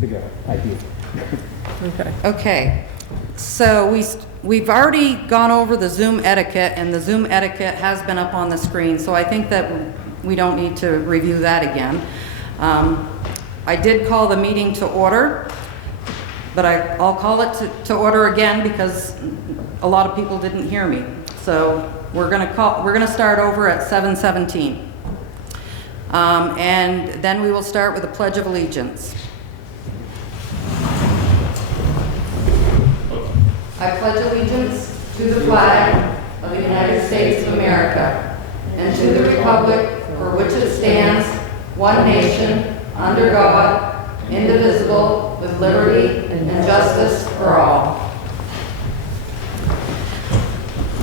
to get ideas. Okay. Okay, so we've already gone over the Zoom etiquette, and the Zoom etiquette has been up on the screen, so I think that we don't need to review that again. I did call the meeting to order, but I'll call it to order again because a lot of people didn't hear me. So we're gonna start over at 7:17. And then we will start with the Pledge of Allegiance. I pledge allegiance to the flag of the United States of America and to the republic for which it stands, one nation, under God, indivisible, with liberty and justice for all.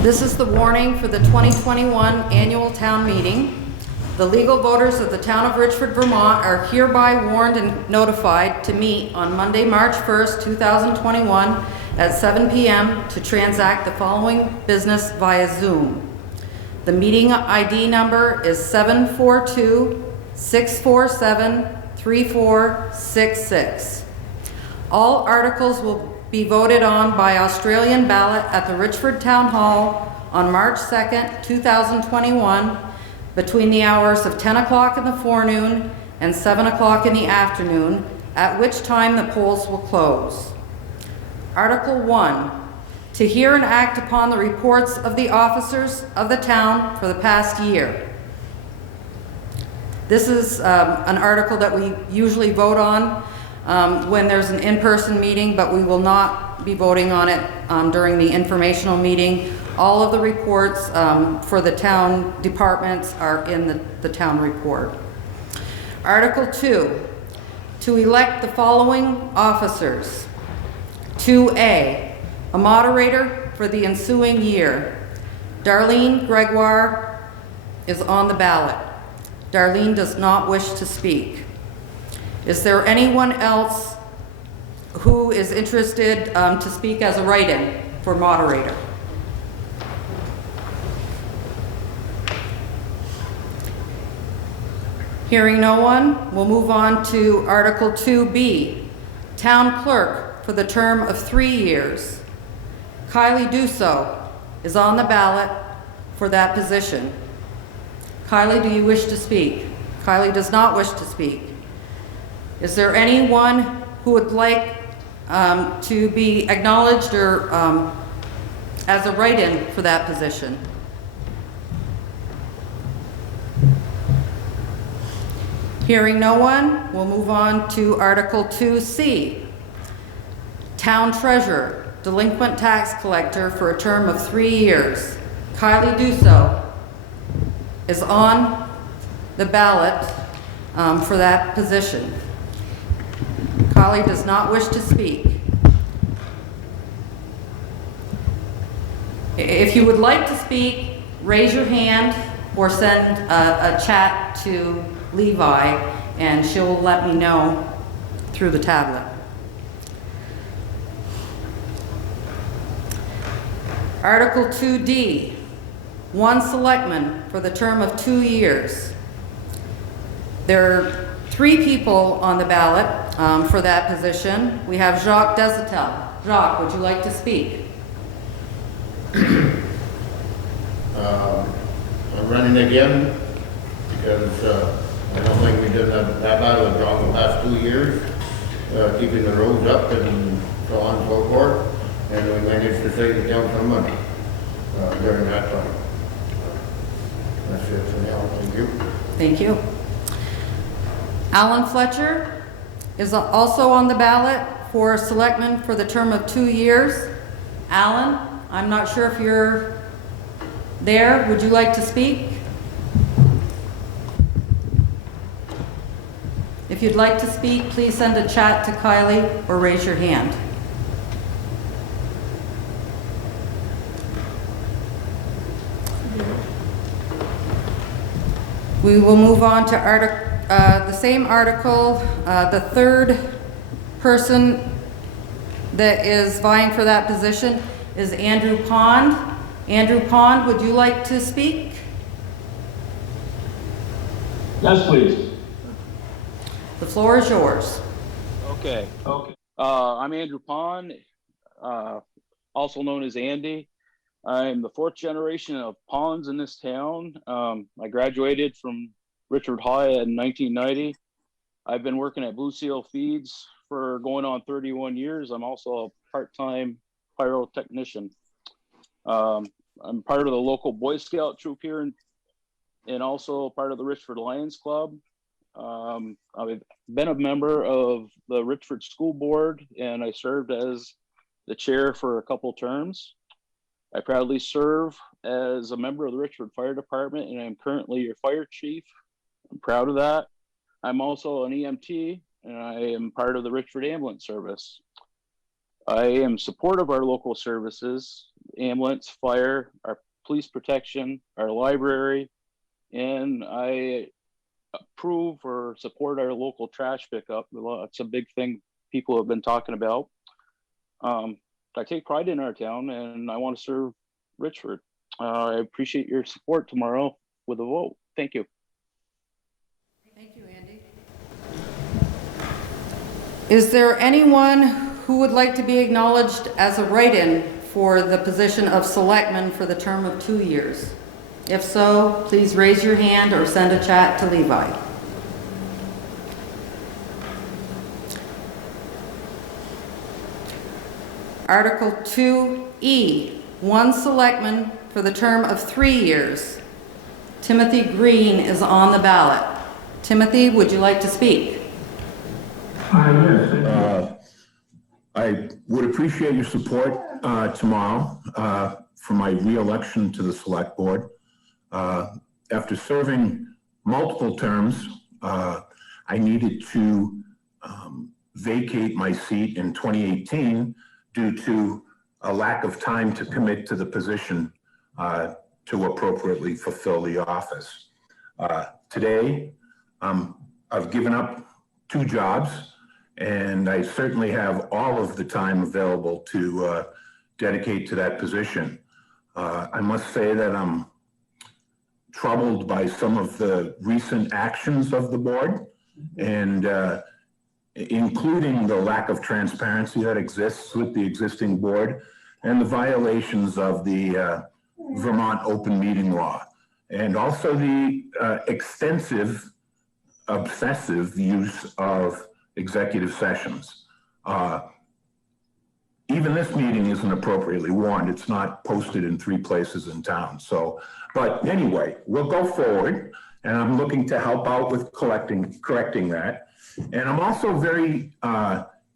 This is the warning for the 2021 annual town meeting. The legal voters of the town of Richford, Vermont are hereby warned and notified to meet on Monday, March 1st, 2021 at 7 p.m. to transact the following business via Zoom. The meeting ID number is 742-647-3466. All articles will be voted on by Australian ballot at the Richford Town Hall on March 2nd, 2021, between the hours of 10 o'clock in the forenoon and 7 o'clock in the afternoon, at which time the polls will close. Article 1, to hear and act upon the reports of the officers of the town for the past year. This is an article that we usually vote on when there's an in-person meeting, but we will not be voting on it during the informational meeting. All of the reports for the town departments are in the town report. Article 2, to elect the following officers. 2A, a moderator for the ensuing year. Darlene Gregoire is on the ballot. Darlene does not wish to speak. Is there anyone else who is interested to speak as a write-in for moderator? Hearing no one, we'll move on to Article 2B, Town Clerk for the term of 3 years. Kylie Dussault is on the ballot for that position. Kylie, do you wish to speak? Kylie does not wish to speak. Is there anyone who would like to be acknowledged or as a write-in for that position? Hearing no one, we'll move on to Article 2C. Town Treasurer, Delinquent Tax Collector for a term of 3 years. Kylie Dussault is on the ballot for that position. Kylie does not wish to speak. If you would like to speak, raise your hand or send a chat to Levi and she'll let me know through the tablet. Article 2D, one selectman for the term of 2 years. There are 3 people on the ballot for that position. We have Jacques Desautels. Jacques, would you like to speak? I'm running again because I don't think we did that bad of a job the past 2 years, keeping the roads up and so on and so forth. And we managed to save the town some money during that time. That's it for now. Thank you. Thank you. Alan Fletcher is also on the ballot for selectman for the term of 2 years. Alan, I'm not sure if you're there. Would you like to speak? If you'd like to speak, please send a chat to Kylie or raise your hand. We will move on to the same article. The third person that is vying for that position is Andrew Pond. Andrew Pond, would you like to speak? Yes, please. The floor is yours. Okay. I'm Andrew Pond, also known as Andy. I'm the fourth generation of Ponds in this town. I graduated from Richford High in 1990. I've been working at Blue Seal Feeds for going on 31 years. I'm also a part-time pyrotechnician. I'm part of the local Boy Scout troop here and also part of the Richford Lions Club. I've been a member of the Richford School Board, and I served as the chair for a couple terms. I proudly serve as a member of the Richford Fire Department, and I'm currently your fire chief. I'm proud of that. I'm also an EMT, and I am part of the Richford Ambulance Service. I am supportive of our local services, ambulance, fire, our police protection, our library, and I approve or support our local trash pickup. It's a big thing people have been talking about. I take pride in our town, and I want to serve Richford. I appreciate your support tomorrow with a vote. Thank you. Thank you, Andy. Is there anyone who would like to be acknowledged as a write-in for the position of selectman for the term of 2 years? If so, please raise your hand or send a chat to Levi. Article 2E, one selectman for the term of 3 years. Timothy Green is on the ballot. Timothy, would you like to speak? Yes. I would appreciate your support tomorrow for my re-election to the Select Board. After serving multiple terms, I needed to vacate my seat in 2018 due to a lack of time to commit to the position to appropriately fulfill the office. Today, I've given up 2 jobs, and I certainly have all of the time available to dedicate to that position. I must say that I'm troubled by some of the recent actions of the board, and including the lack of transparency that exists with the existing board and the violations of the Vermont open meeting law, and also the extensive, obsessive use of executive sessions. Even this meeting isn't appropriately warned. It's not posted in 3 places in town. So, but anyway, we'll go forward, and I'm looking to help out with correcting that. And I'm also very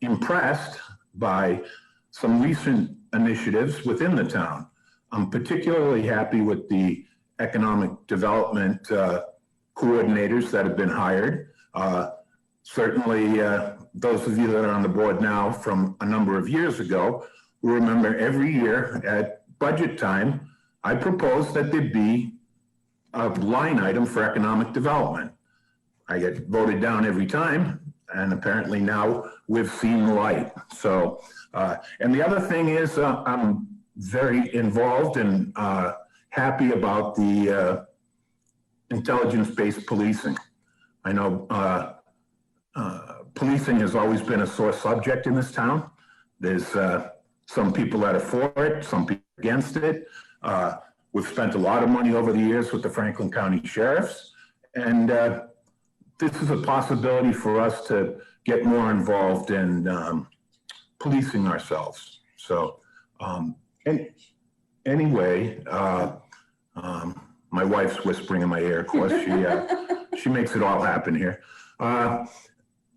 impressed by some recent initiatives within the town. I'm particularly happy with the economic development coordinators that have been hired. Certainly, those of you that are on the board now from a number of years ago will remember every year at budget time, I proposed that there be a line item for economic development. I get voted down every time, and apparently now we've seen the light. So, and the other thing is I'm very involved and happy about the intelligence-based policing. I know policing has always been a sore subject in this town. There's some people that are for it, some people against it. We've spent a lot of money over the years with the Franklin County Sheriffs, and this is a possibility for us to get more involved in policing ourselves. So, and anyway, my wife's whispering in my ear, of course. She makes it all happen here.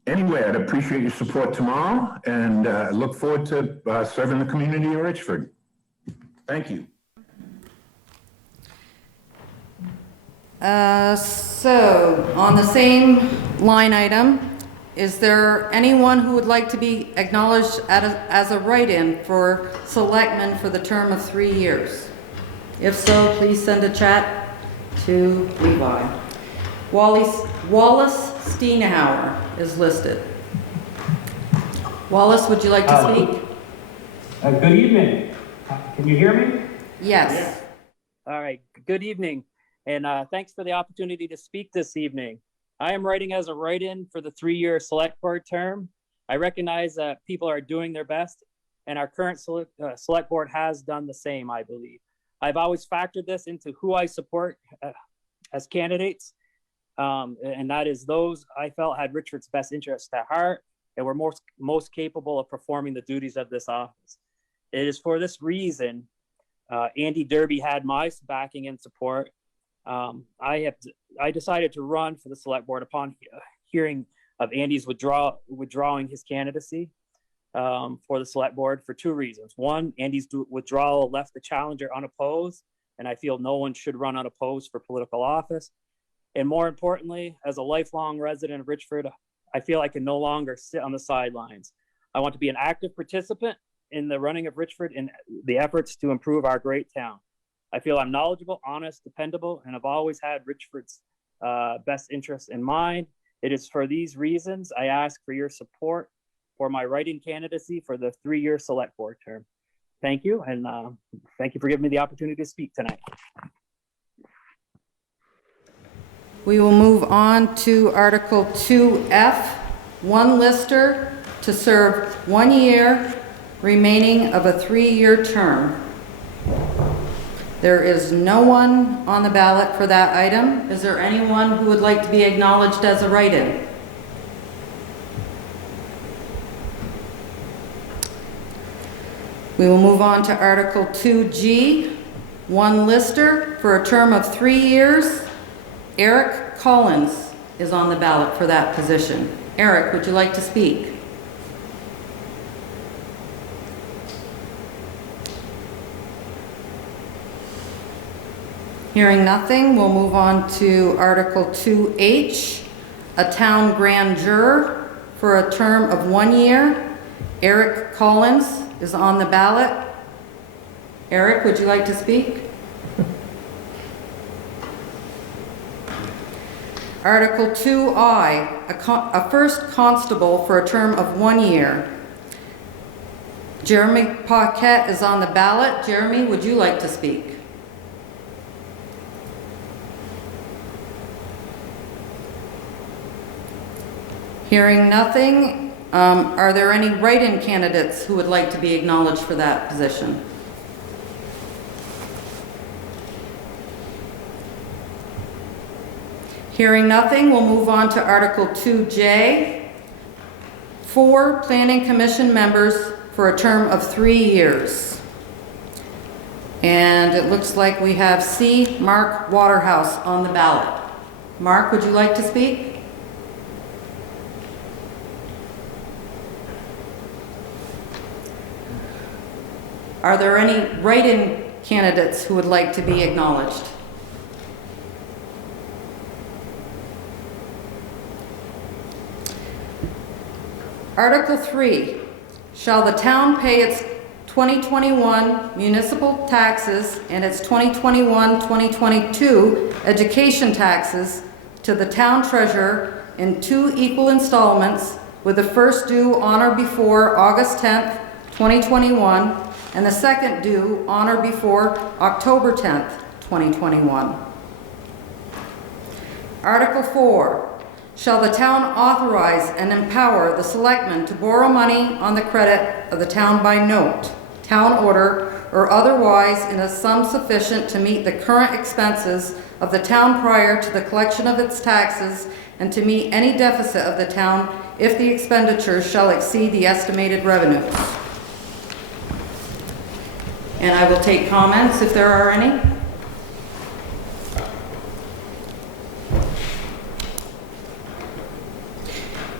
Anyway, I'd appreciate your support tomorrow, and look forward to serving the community of Richford. Thank you. So, on the same line item, is there anyone who would like to be acknowledged as a write-in for selectmen for the term of 3 years? If so, please send a chat to Levi. Wallace Steenhauer is listed. Wallace, would you like to speak? Good evening. Can you hear me? Yes. All right. Good evening, and thanks for the opportunity to speak this evening. I am writing as a write-in for the 3-year select board term. I recognize that people are doing their best, and our current select board has done the same, I believe. I've always factored this into who I support as candidates, and that is those I felt had Richford's best interests at heart and were most capable of performing the duties of this office. It is for this reason Andy Derby had my backing and support. I decided to run for the select board upon hearing of Andy's withdrawing his candidacy for the select board for two reasons. One, Andy's withdrawal left the challenger unopposed, and I feel no one should run unopposed for political office. And more importantly, as a lifelong resident of Richford, I feel I can no longer sit on the sidelines. I want to be an active participant in the running of Richford and the efforts to improve our great town. I feel I'm knowledgeable, honest, dependable, and I've always had Richford's best interests in mind. It is for these reasons I ask for your support for my write-in candidacy for the 3-year select board term. Thank you, and thank you for giving me the opportunity to speak tonight. We will move on to Article 2F, one lister to serve 1 year remaining of a 3-year term. There is no one on the ballot for that item. Is there anyone who would like to be acknowledged as a write-in? We will move on to Article 2G, one lister for a term of 3 years. Eric Collins is on the ballot for that position. Eric, would you like to speak? Hearing nothing, we'll move on to Article 2H, a town grand juror for a term of 1 year. Eric Collins is on the ballot. Eric, would you like to speak? Article 2I, a first constable for a term of 1 year. Jeremy Paquette is on the ballot. Jeremy, would you like to speak? Hearing nothing, are there any write-in candidates who would like to be acknowledged for that position? Hearing nothing, we'll move on to Article 2J, 4 Planning Commission members for a term of 3 years. And it looks like we have C. Mark Waterhouse on the ballot. Mark, would you like to speak? Are there any write-in candidates who would like to be acknowledged? Article 3, shall the town pay its 2021 municipal taxes and its 2021-2022 education taxes to the town treasurer in 2 equal installments, with the first due on or before August 10th, 2021, and the second due on or before October 10th, 2021. Article 4, shall the town authorize and empower the selectmen to borrow money on the credit of the town by note, town order, or otherwise in a sum sufficient to meet the current expenses of the town prior to the collection of its taxes and to meet any deficit of the town if the expenditures shall exceed the estimated revenues. And I will take comments if there are any.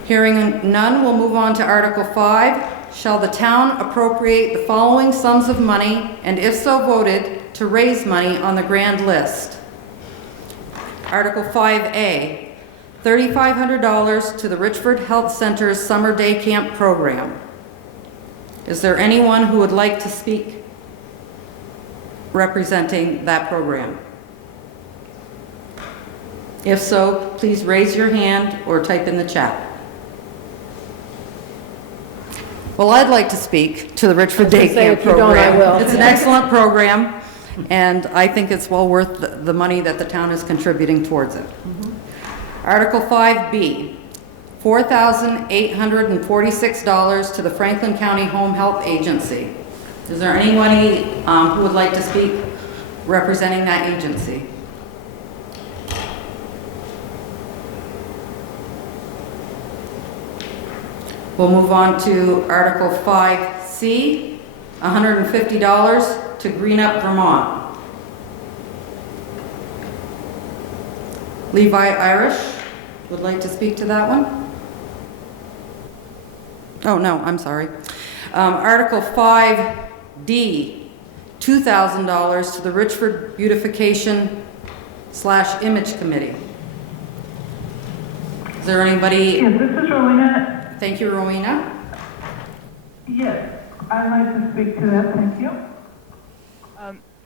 Hearing none, we'll move on to Article 5. Shall the town appropriate the following sums of money, and if so voted, to raise money on the grand list? Article 5A, $3,500 to the Richford Health Center's Summer Day Camp Program. Is there anyone who would like to speak representing that program? If so, please raise your hand or type in the chat. Well, I'd like to speak to the Richford Day Camp program. It's an excellent program, and I think it's well worth the money that the town is contributing towards it. Article 5B, $4,846 to the Franklin County Home Health Agency. Is there anybody who would like to speak representing that agency? We'll move on to Article 5C, $150 to Green Up Vermont. Levi Irish would like to speak to that one. Oh, no, I'm sorry. Article 5D, $2,000 to the Richford Beautification / Image Committee. Is there anybody? Yes, this is Rowena. Thank you, Rowena. Yes, I'd like to speak to that. Thank you.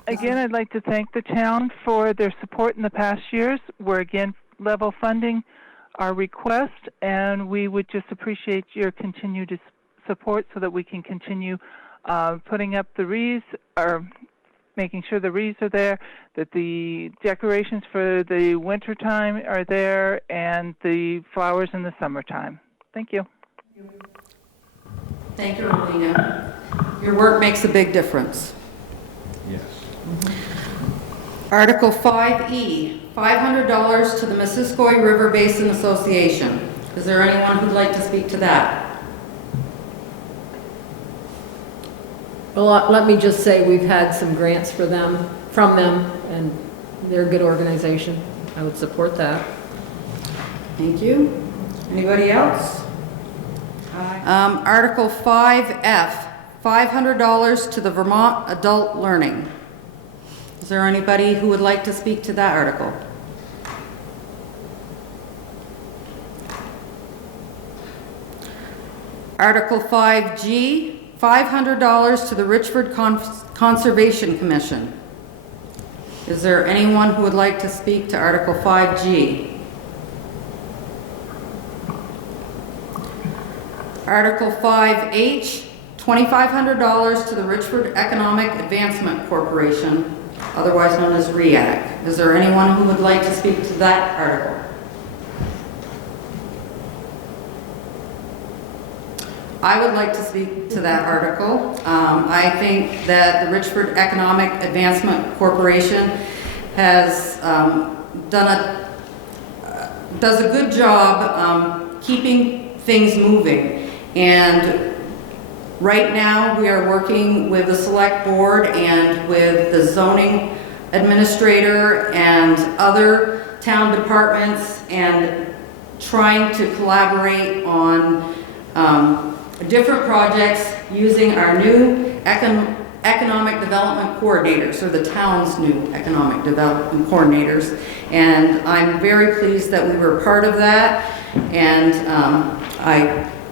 Again, I'd like to thank the town for their support in the past years. We're again level funding our request, and we would just appreciate your continued support so that we can continue putting up the wreaths, or making sure the wreaths are there, that the decorations for the winter time are there, and the flowers in the summertime. Thank you. Thank you, Rowena. Your work makes a big difference. Yes. Article 5E, $500 to the Missisquoi River Basin Association. Is there anyone who'd like to speak to that? Well, let me just say we've had some grants from them, and they're a good organization. I would support that. Thank you. Anybody else? Article 5F, $500 to the Vermont Adult Learning. Is there anybody who would like to speak to that article? Article 5G, $500 to the Richford Conservation Commission. Is there anyone who would like to speak to Article 5G? Article 5H, $2,500 to the Richford Economic Advancement Corporation, otherwise known as REAC. Is there anyone who would like to speak to that article? I would like to speak to that article. I think that the Richford Economic Advancement Corporation has does a good job keeping things moving. And right now we are working with the select board and with the zoning administrator and other town departments, and trying to collaborate on different projects using our new economic development coordinators, or the town's new economic development coordinators. And I'm very pleased that we were part of that, and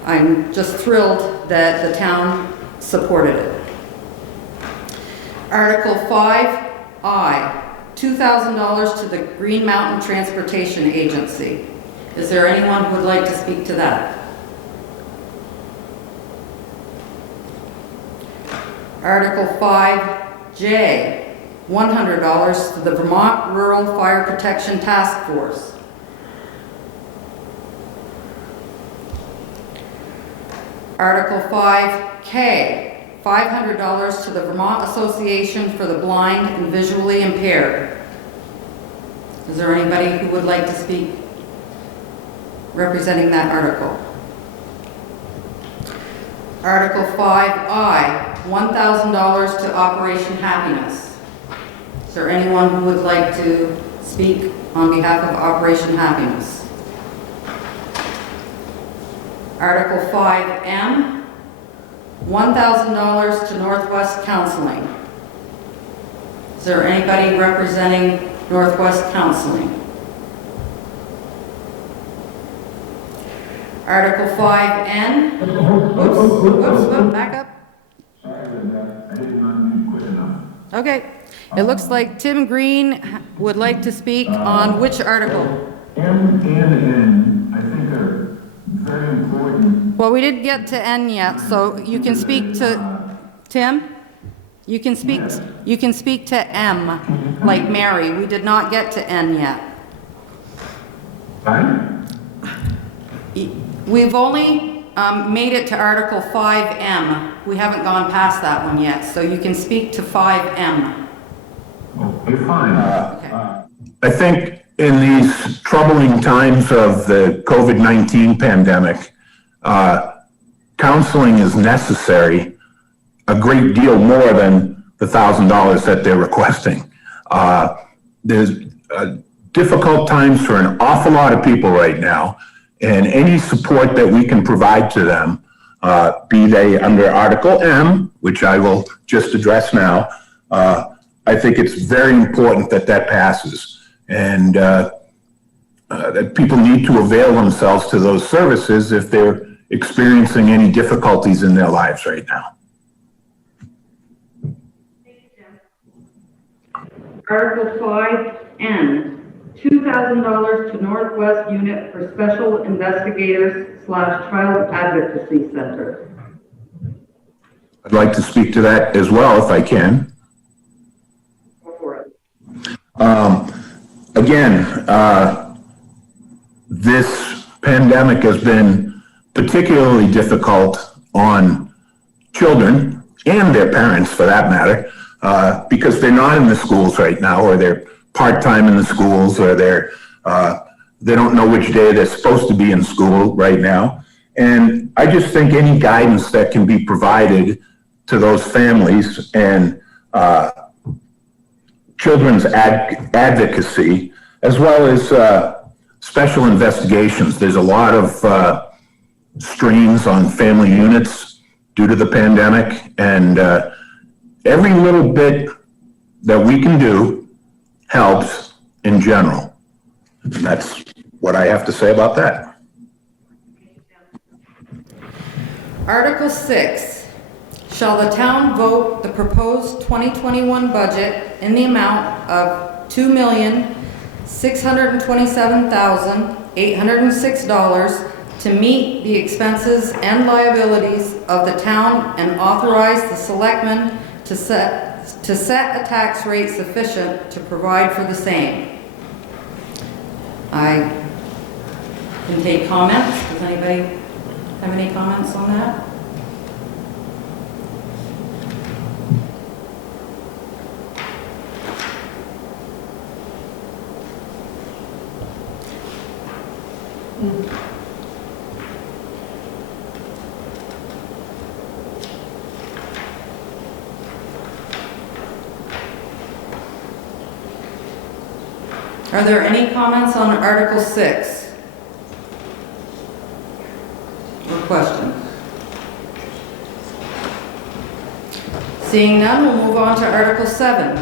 I'm just thrilled that the town supported it. Article 5I, $2,000 to the Green Mountain Transportation Agency. Is there anyone who would like to speak to that? Article 5J, $100 to the Vermont Rural Fire Protection Task Force. Article 5K, $500 to the Vermont Association for the Blind and Visually Impaired. Is there anybody who would like to speak representing that article? Article 5I, $1,000 to Operation Happiness. Is there anyone who would like to speak on behalf of Operation Happiness? Article 5M, $1,000 to Northwest Counseling. Is there anybody representing Northwest Counseling? Article 5N, whoops, back up. Sorry, Linda, I did not do quick enough. Okay, it looks like Tim Green would like to speak on which article? M and N, I think, are very important. Well, we didn't get to N yet, so you can speak to Tim. You can speak to M, like Mary. We did not get to N yet. Right? We've only made it to Article 5M. We haven't gone past that one yet, so you can speak to 5M. Okay, fine. Okay. I think in these troubling times of the COVID-19 pandemic, counseling is necessary a great deal more than the $1,000 that they're requesting. There's difficult times for an awful lot of people right now, and any support that we can provide to them, be they under Article M, which I will just address now, I think it's very important that that passes, and that people need to avail themselves to those services if they're experiencing any difficulties in their lives right now. Article 5N, $2,000 to Northwest Unit for Special Investigators / Child Advocacy Center. I'd like to speak to that as well if I can. Go for it. Again, this pandemic has been particularly difficult on children and their parents for that matter, because they're not in the schools right now, or they're part-time in the schools, or they don't know which day they're supposed to be in school right now. And I just think any guidance that can be provided to those families and children's advocacy, as well as special investigations. There's a lot of strains on family units due to the pandemic, and every little bit that we can do helps in general. And that's what I have to say about that. Article 6, shall the town vote the proposed 2021 budget in the amount of $2,627,806 to meet the expenses and liabilities of the town and authorize the selectmen to set a tax rate sufficient to provide for the same. I can take comments. Does anybody have any comments on that? Are there any comments on Article 6? Or questions? Seeing none, we'll move on to Article 7.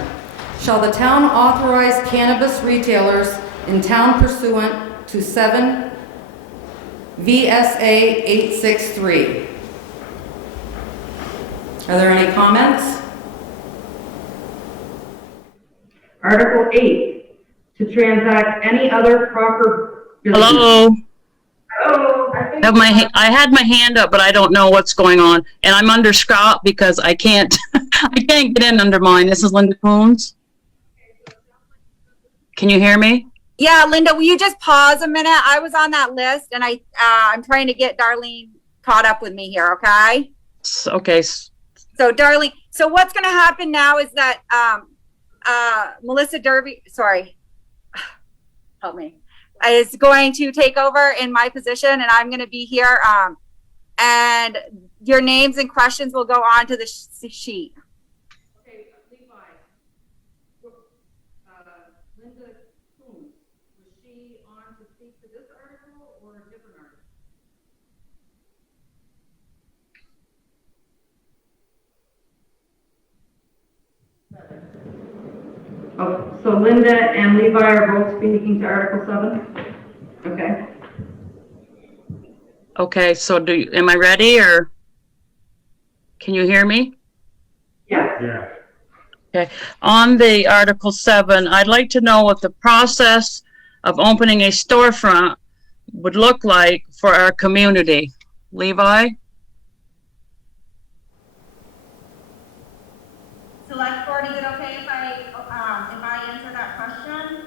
Shall the town authorize cannabis retailers in town pursuant to 7 VSA 863? Are there any comments? Article 8. To transact any other proper business. Hello. Hello. I had my hand up, but I don't know what's going on, and I'm under Scott because I can't I can't get in under mine. This is Linda Coons. Can you hear me? Yeah, Linda, will you just pause a minute? I was on that list, and I'm trying to get Darlene caught up with me here. Okay. Okay. So Darlene, so what's going to happen now is that Melissa Derby, sorry. Help me, is going to take over in my position, and I'm going to be here. And your names and questions will go on to the sheet. Okay, Levi. Linda Coons, was she on to speak to this article or a different article? Oh, so Linda and Levi are both speaking to Article 7? Okay. Okay, so am I ready, or can you hear me? Yeah. Okay. On the Article 7, I'd like to know what the process of opening a storefront would look like for our community. Levi? Select board, is it okay if I answer that question?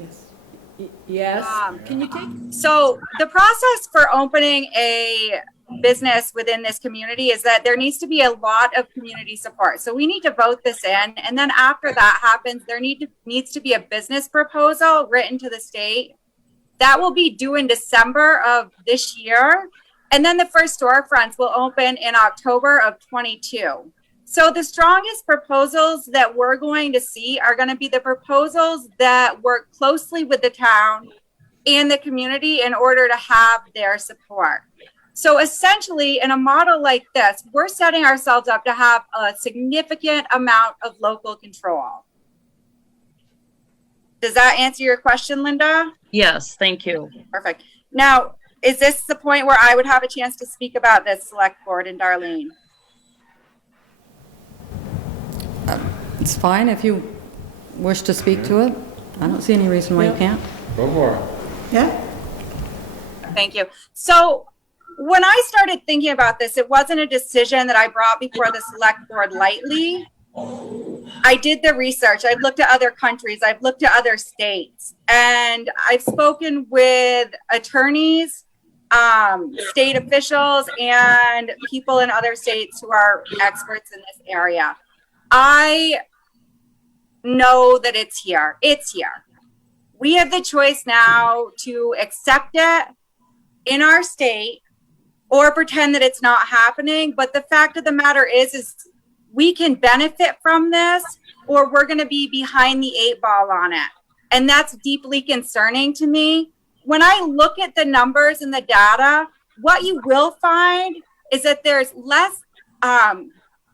Yes. Yes. Can you take? So the process for opening a business within this community is that there needs to be a lot of community support. So we need to vote this in. And then after that happens, there needs to be a business proposal written to the state. That will be due in December of this year. And then the first storefronts will open in October of 22. So the strongest proposals that we're going to see are going to be the proposals that work closely with the town and the community in order to have their support. So essentially, in a model like this, we're setting ourselves up to have a significant amount of local control. Does that answer your question, Linda? Yes, thank you. Perfect. Now, is this the point where I would have a chance to speak about this, Select Board and Darlene? It's fine if you wish to speak to it. I don't see any reason why you can't. Go for it. Yeah. Thank you. So when I started thinking about this, it wasn't a decision that I brought before the Select Board lightly. I did the research. I've looked at other countries. I've looked at other states. And I've spoken with attorneys, state officials, and people in other states who are experts in this area. I know that it's here. It's here. We have the choice now to accept it in our state or pretend that it's not happening. But the fact of the matter is we can benefit from this, or we're going to be behind the 8 ball on it. And that's deeply concerning to me. When I look at the numbers and the data, what you will find is that there's less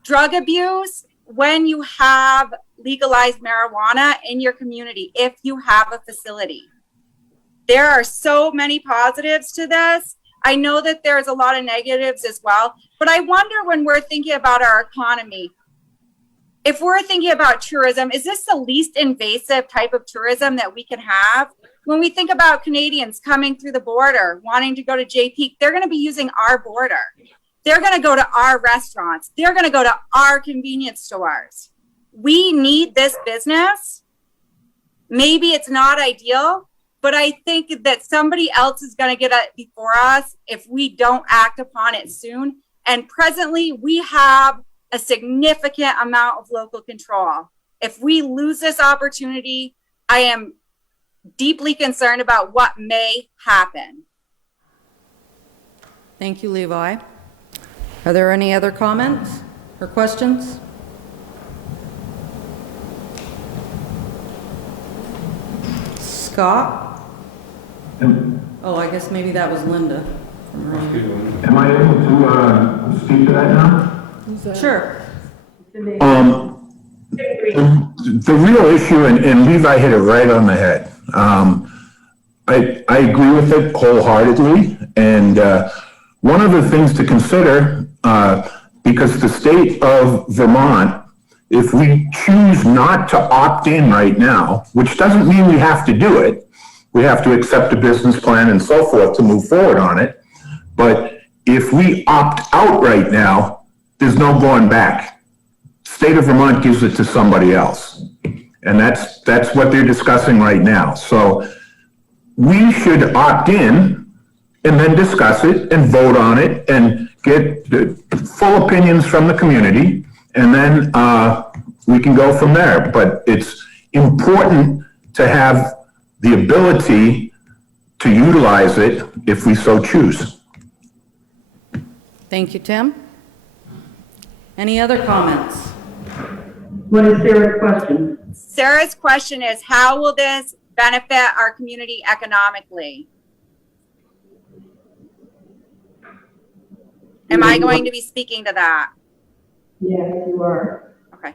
drug abuse when you have legalized marijuana in your community, if you have a facility. There are so many positives to this. I know that there's a lot of negatives as well, but I wonder when we're thinking about our economy, if we're thinking about tourism, is this the least invasive type of tourism that we can have? When we think about Canadians coming through the border, wanting to go to JP, they're going to be using our border. They're going to go to our restaurants. They're going to go to our convenience stores. We need this business. Maybe it's not ideal, but I think that somebody else is going to get it before us if we don't act upon it soon. And presently, we have a significant amount of local control. If we lose this opportunity, I am deeply concerned about what may happen. Thank you, Levi. Are there any other comments or questions? Scott? Oh, I guess maybe that was Linda. Am I able to speak to that now? Sure. The real issue, and Levi hit it right on the head. I agree with it wholeheartedly. And one of the things to consider, because the state of Vermont, if we choose not to opt in right now, which doesn't mean we have to do it, we have to accept a business plan and so forth to move forward on it. But if we opt out right now, there's no going back. State of Vermont gives it to somebody else. And that's what they're discussing right now. So we should opt in and then discuss it and vote on it and get the full opinions from the community. And then we can go from there. But it's important to have the ability to utilize it if we so choose. Thank you, Tim. Any other comments? What is Sarah's question? Sarah's question is, how will this benefit our community economically? Am I going to be speaking to that? Yes, you are. Okay.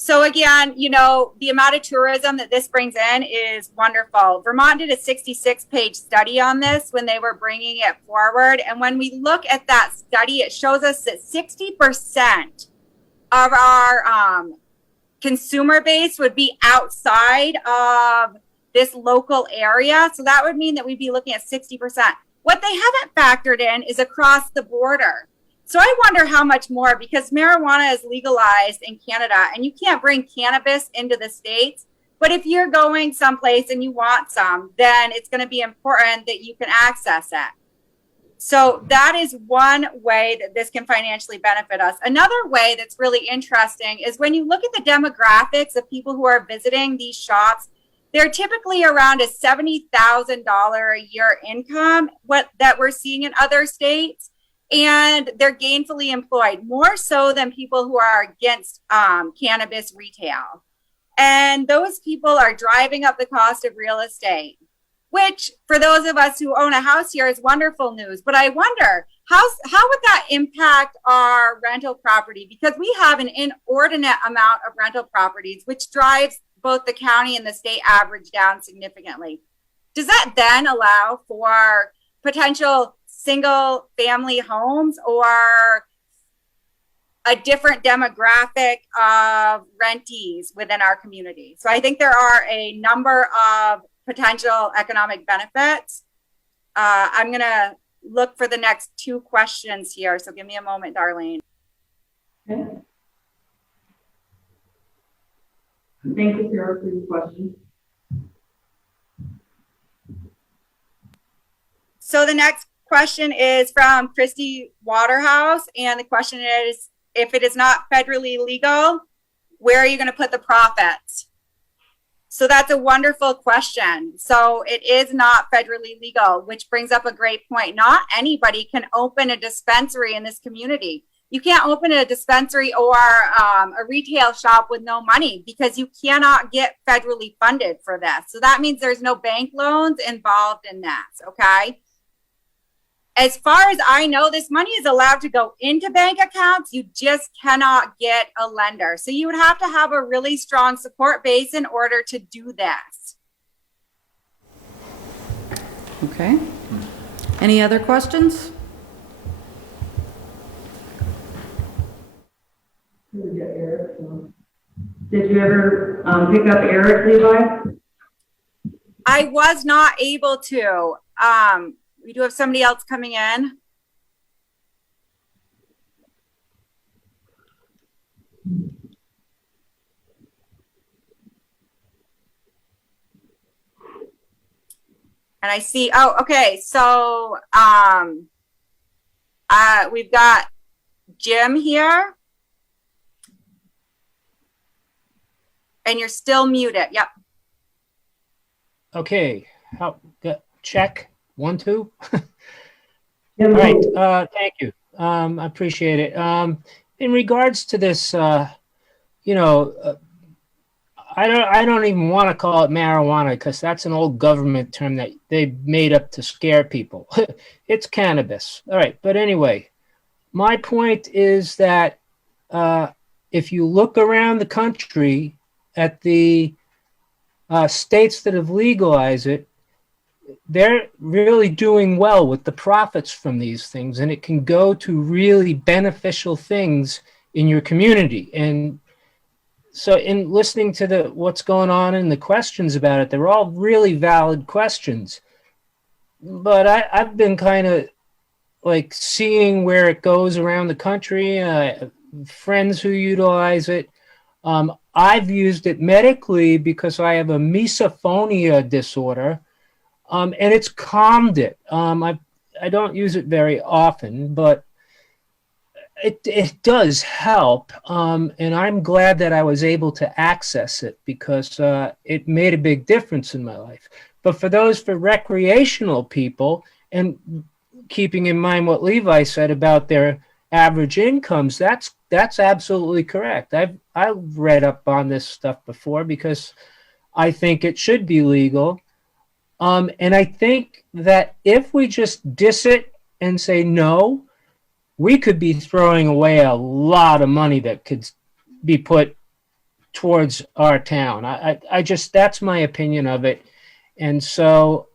So again, you know, the amount of tourism that this brings in is wonderful. Vermont did a 66-page study on this when they were bringing it forward. And when we look at that study, it shows us that 60% of our consumer base would be outside of this local area. So that would mean that we'd be looking at 60%. What they haven't factored in is across the border. So I wonder how much more, because marijuana is legalized in Canada and you can't bring cannabis into the States. But if you're going someplace and you want some, then it's going to be important that you can access it. So that is one way that this can financially benefit us. Another way that's really interesting is when you look at the demographics of people who are visiting these shops, they're typically around a $70,000 a year income, that we're seeing in other states. And they're gainfully employed, more so than people who are against cannabis retail. And those people are driving up the cost of real estate, which for those of us who own a house here is wonderful news. But I wonder, how would that impact our rental property? Because we have an inordinate amount of rental properties, which drives both the county and the state average down significantly. Does that then allow for potential single family homes or a different demographic of rentees within our community? So I think there are a number of potential economic benefits. I'm going to look for the next two questions here. So give me a moment, Darlene. Okay. Thank you, Sarah, for your question. So the next question is from Christy Waterhouse. And the question is, if it is not federally legal, where are you going to put the profits? So that's a wonderful question. So it is not federally legal, which brings up a great point. Not anybody can open a dispensary in this community. You can't open a dispensary or a retail shop with no money because you cannot get federally funded for this. So that means there's no bank loans involved in this, okay? As far as I know, this money is allowed to go into bank accounts. You just cannot get a lender. So you would have to have a really strong support base in order to do this. Okay. Any other questions? Did you ever pick up Eric, Levi? I was not able to. We do have somebody else coming in. And I see, oh, okay. So we've got Jim here. And you're still muted. Yep. Okay. Check. 1, 2. All right. Thank you. I appreciate it. In regards to this, I don't even want to call it marijuana because that's an old government term that they made up to scare people. It's cannabis. All right. But anyway, my point is that if you look around the country at the states that have legalized it, they're really doing well with the profits from these things, and it can go to really beneficial things in your community. And so in listening to what's going on and the questions about it, they're all really valid questions. But I've been kind of like seeing where it goes around the country, friends who utilize it. I've used it medically because I have a misophonia disorder. And it's calmed it. I don't use it very often, but it does help. And I'm glad that I was able to access it because it made a big difference in my life. But for recreational people, and keeping in mind what Levi said about their average incomes, that's absolutely correct. I've read up on this stuff before because I think it should be legal. And I think that if we just diss it and say no, we could be throwing away a lot of money that could be put towards our town. I just, that's my opinion of it. And so,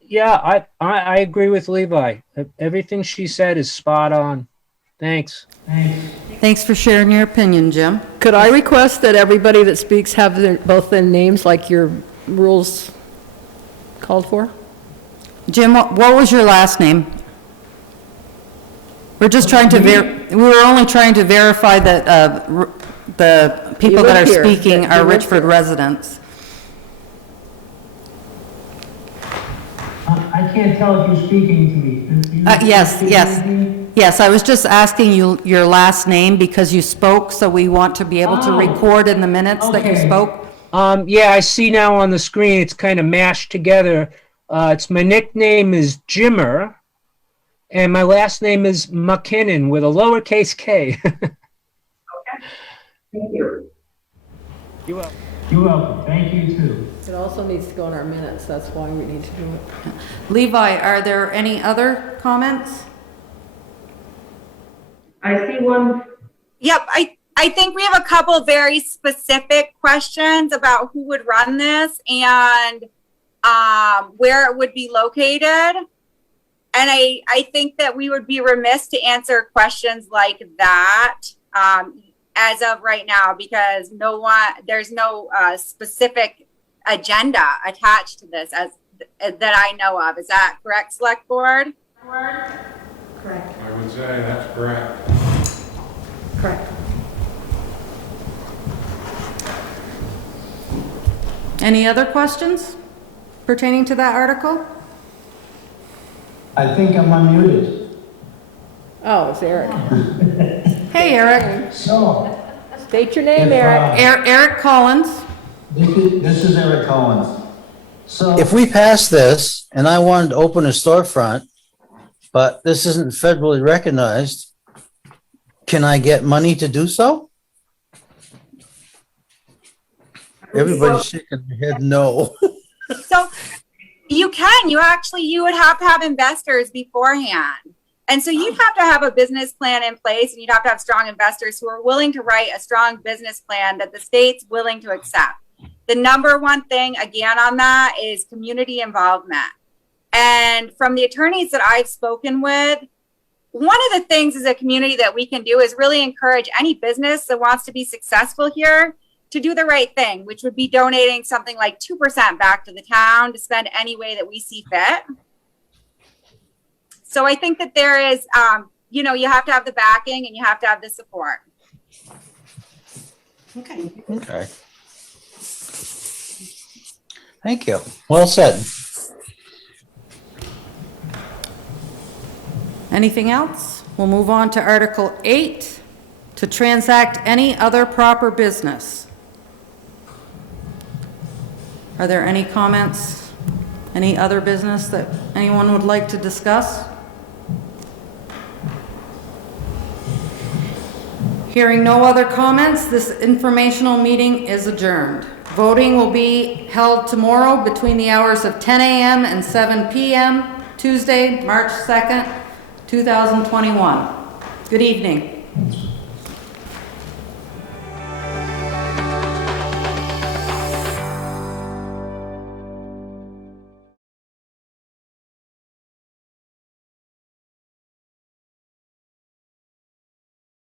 yeah, I agree with Levi. Everything she said is spot on. Thanks. Thanks for sharing your opinion, Jim. Could I request that everybody that speaks have both their names like your rules called for? Jim, what was your last name? We're just trying to we were only trying to verify that The people You that are live here. speaking You are live Richford here. residents. I can't tell if you're speaking to me. Yes, yes. Yes, I was just asking you your last name because you spoke, so we want to be able to Oh, record in the minutes that you okay. spoke. Yeah, I see now on the screen, it's kind of mashed together. My nickname is Jimmer, and my last name is McKinnon with a lowercase k. Thank you. You will. You're welcome. Thank you, too. It also needs to go in our minutes, that's why we need to do it. Levi, are there any other comments? I see one. Yep, I think we have a couple very specific questions about who would run this and where it would be located. And I think that we would be remiss to answer questions like that as of right now, because there's no specific agenda attached to this that I know of. Is that correct, Select Board? Correct. I would say that's correct. Correct. Any other questions pertaining to that article? I think I'm unmuted. Oh, it's Eric. Hey, Eric. So, State your name, If, Eric. Eric Collins. this is Eric Collins. So, If we pass this and I wanted to open a storefront, but this isn't federally recognized, can I get money to do so? Everybody's shaking their head no. So you can, you would have to have investors beforehand. And so you'd have to have a business plan in place, and you'd have to have strong investors who are willing to write a strong business plan that the state's willing to accept. The number one thing, again, on that is community involvement. And from the attorneys that I've spoken with, one of the things as a community that we can do is really encourage any business that wants to be successful here to do the right thing, which would be donating something like 2% back to the town to spend any way that we see fit. So I think that there is, you have to have the backing and you have to have the support. Okay. Okay. Thank you. Well said. Anything else? We'll move on to Article 8, to transact any other proper business. Are there any comments? Any other business that anyone would like to discuss? Hearing no other comments, this informational meeting is adjourned. Voting will be held tomorrow between the hours of 10 a.m. and 7 p.m., Tuesday, March 2nd, 2021. Good evening.